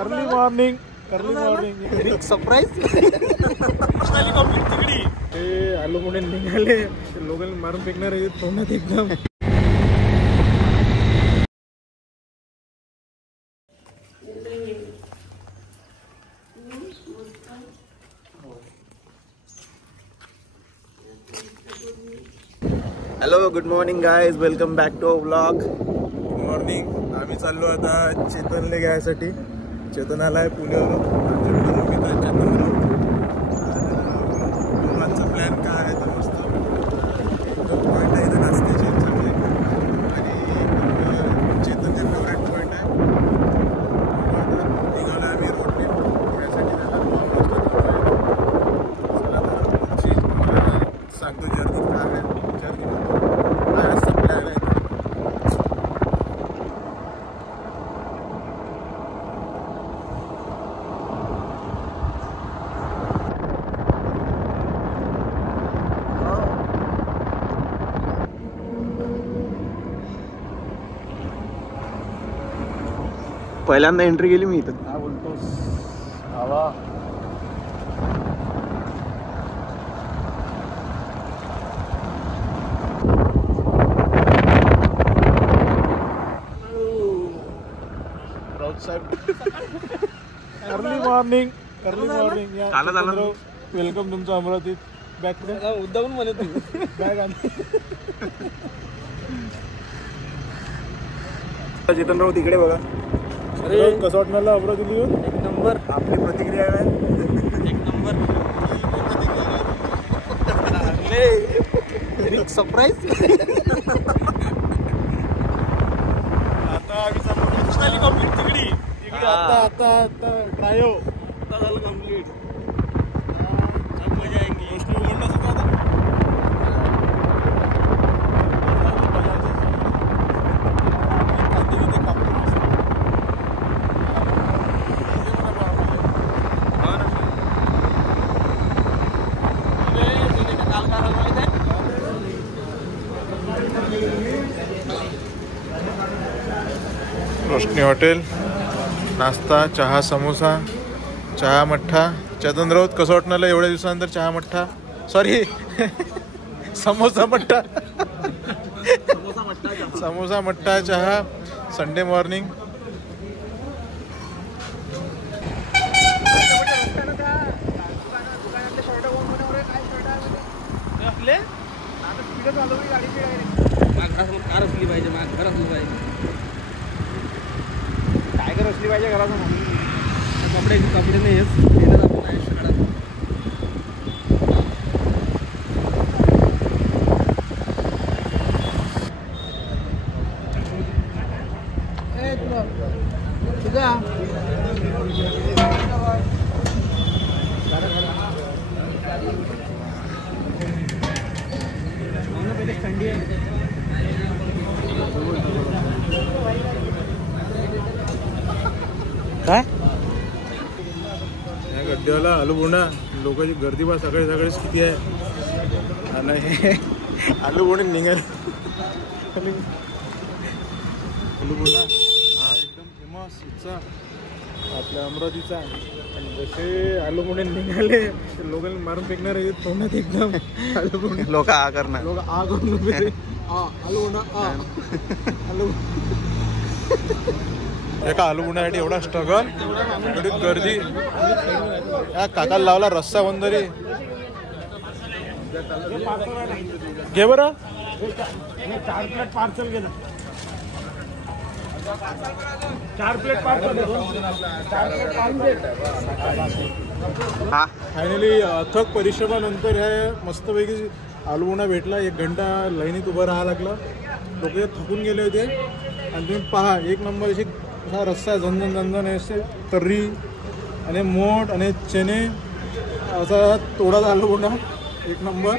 Early morning surprise तिकडी ते आलो म्हणून निघाले लोकांनी मारून फेकणार आहे तोंडात एकदम. Hello good morning guys, welcome back to our vlog. Good morning. आम्ही चाललो आता चेतनला घ्यायसाठी. चेतन आलाय पुण्यावरून. आजचा प्लॅन काय आहे तर मस्त पॉईंट आहे इथं नाश्त्याचे सगळे आणि चेतनचे फेवरेट पॉईंट आहे. निघालो आम्ही रोडने पुण्यासाठी. सांगतो जर्नी काय आहे. जर्नी काय असं प्लॅन आहे. पहिल्यांदा एंट्री केली मी इथं. काय बोलतोस आवा. राऊत साहेब अर्ली मॉर्निंग. वेलकम तुमचं अमरावतीत. बॅग उद्दावून म्हणे तू बॅग आण. चेतनराव तिकडे बघा. अरे कसं वाटणार अमरावतीला येऊन? एक नंबर. आपली प्रतिक्रिया आहे एक नंबर. सरप्राईज. आता आम्ही चाललो कम्प्लीट तिकडी. आता ट्रायो आता झालं कम्प्लीट. मजा येईल. उघडलं सुद्धा आता रोशनी हॉटेल. नाश्ता, चहा, समोसा, चहा मठ्ठा. चेतन राऊत कसं वाटणार एवढ्या दिवसानंतर चहा मठ्ठा, सॉरी समोसा मठ्ठा. समोसा मठ्ठा चहा. Sunday morning. कार असली पाहिजे, घर असली पाहिजे, टायगर असली पाहिजे घरासमोर. कपडे नाही येत आपण आयुष्य काढा. थंडी आहे. काय या गड्ड्याला आलूबोंडा लोकांची गर्दी बा सगळेच किती आहे. आणि आलूबोंडे निघाले. आलूबोंडा एकदम फेमस इथचा आपल्या अमरावतीचा. आणि जसे आलूबोंडे निघाले लोकांनी मारून फेकणार आहे तोंडात एकदम. आलूबोंडे लोक आ करणार. लोक आ करून उभे. आलूबोंडा आलू. एका आलूबोंड्यासाठी एवढा स्ट्रगल, एवढी गर्दी. या काकाला लावला रस्सा बंदरी. घे बरं. 4 प्लेट पार्सल गेलं. 4 प्लेट पार्सल. फायनली अथक परिश्रमानंतर ह्या मस्तपैकी आलूबोंडा भेटला. 1 घंटा लाईनीत उभं राहावं लागलं. लोक थकून गेले होते. आणि तुम्ही पहा एक नंबर अशी असा रस्सा झंझण असे तर्री आणि मोठ आणि चणे असा तोडाचा आलूबोंडा एक नंबर.